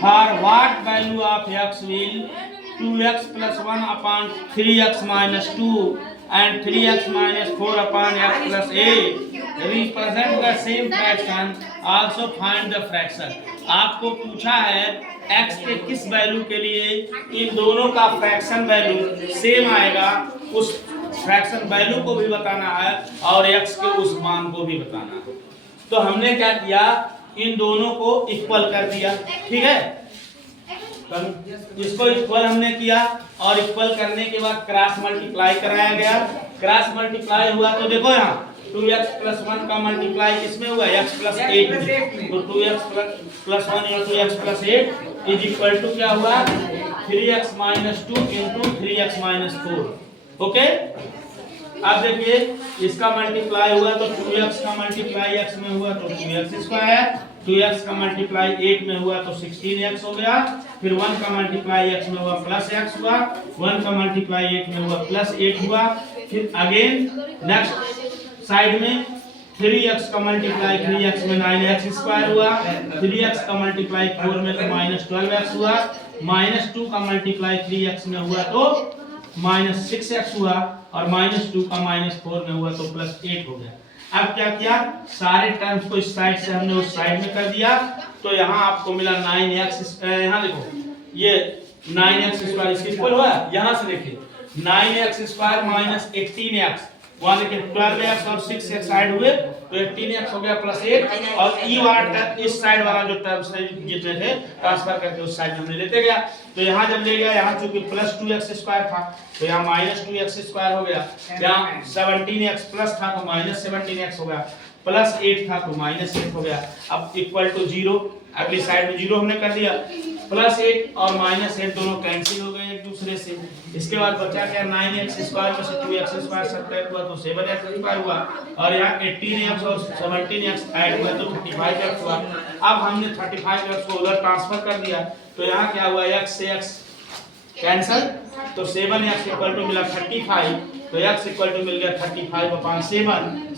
For what value of x will 2x plus 1 upon 3x minus 2 and 3x minus 4 upon x plus 8 represent the same fraction, also find the fraction। आपको पूछा है x के किस value के लिए इन दोनों का फ्रैक्शन वैल्यू सेम आएगा, उस फ्रैक्शन वैल्यू को भी बताना है और x के उस मान को भी बताना है। तो हमने क्या किया, इन दोनों को इक्वल कर दिया, ठीक है। इसको इक्वल हमने किया और इक्वल करने के बाद क्रॉस मल्टीप्लाई कराया गया। क्रॉस मल्टीप्लाई हुआ तो देखो यहाँ 2x plus 1 का मल्टीप्लाई किसमें हुआ, x plus 8 में। तो 2x plus 1 into x plus 8 is equal to क्या हुआ, 3x minus 2 into 3x minus 4। Okay, अब देखिए इसका मल्टीप्लाई हुआ तो 2x का मल्टीप्लाई x में हुआ तो 2x स्क्वायर, 2x का मल्टीप्लाई 8 में हुआ तो 16x हो गया, फिर 1 का मल्टीप्लाई x में हुआ प्लस x हुआ, 1 का मल्टीप्लाई 8 में हुआ प्लस 8 हुआ, फिर अगेन नेक्स्ट साइड में 3x का मल्टीप्लाई 3x में 9x स्क्वायर हुआ, 3x का मल्टीप्लाई 4 में तो माइनस 12x हुआ, माइनस 2 का मल्टीप्लाई 3x में हुआ तो माइनस 6x हुआ, और माइनस 2 का माइनस 4 में हुआ तो प्लस 8 हो गया। अब क्या किया, सारे टर्म्स को इस साइड से हमने उस साइड में कर दिया, तो यहाँ आपको मिला 9x, यहाँ देखो ये 9x स्क्वायर इसके इक्वल हुआ, यहाँ से देखिए 9x स्क्वायर माइनस 18x, वहाँ देखिए 12x और 6x ऐड हुए तो 18x हो गया प्लस 8, और ई वाला इस साइड वाला जो टर्म्स जितने थे ट्रांसफर करके उस साइड हमने लेते गया। तो यहाँ जब ले गया, यहाँ चूंकि प्लस 2x स्क्वायर था तो यहाँ माइनस 2x स्क्वायर हो गया, यहाँ 17x प्लस था तो माइनस 17x हो गया, प्लस 8 था तो माइनस 8 हो गया। अब इक्वल टू 0, अगली साइड में 0 हमने कर दिया, प्लस 8 और माइनस 8 दोनों कैंसिल हो गए एक दूसरे से। इसके बाद बचा क्या, 9x स्क्वायर में से 2x स्क्वायर सब्ट्रैक्ट हुआ तो 7x स्क्वायर हुआ, और यहाँ 18x और 17x ऐड हुआ तो 35x हुआ। अब हमने 35x को उधर ट्रांसफर कर दिया, तो यहाँ क्या हुआ, x से x कैंसिल, तो 7x इक्वल टू मिला 35, तो x इक्वल टू मिल गया 35 अपॉन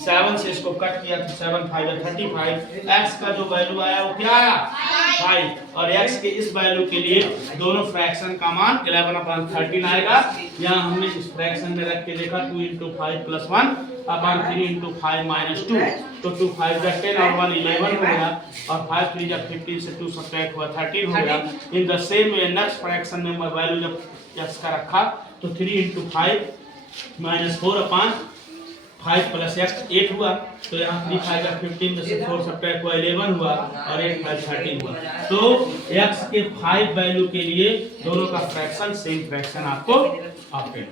7 से इसको कट किया तो 7 5 35, x का जो वैल्यू आया वो क्या आया 5, और x के इस वैल्यू के लिए दोनों फ्रैक्शन का मान 11 अपॉन 13 आएगा। यहाँ हमने इस फ्रैक्शन में रख के देखा 2 into 5 plus 1 upon 3 into 5 minus 2, तो 2 5 जा 10 और 1 11 हो गया, और 5 3 जा 15 से 2 सब्ट्रैक्ट हुआ 13 हो गया। In the same way next fraction में वैल्यू जब x का रखा तो 3 into 5 minus 4 upon 5 plus x 8 हुआ, तो यहाँ 3 5 का 15 में से 4 सब्ट्रैक्ट हुआ 11 हुआ, और 8 5 13 हुआ। तो x के 5 वैल्यू के लिए दोनों का फ्रैक्शन सेम फ्रैक्शन आपको ऑब्टेन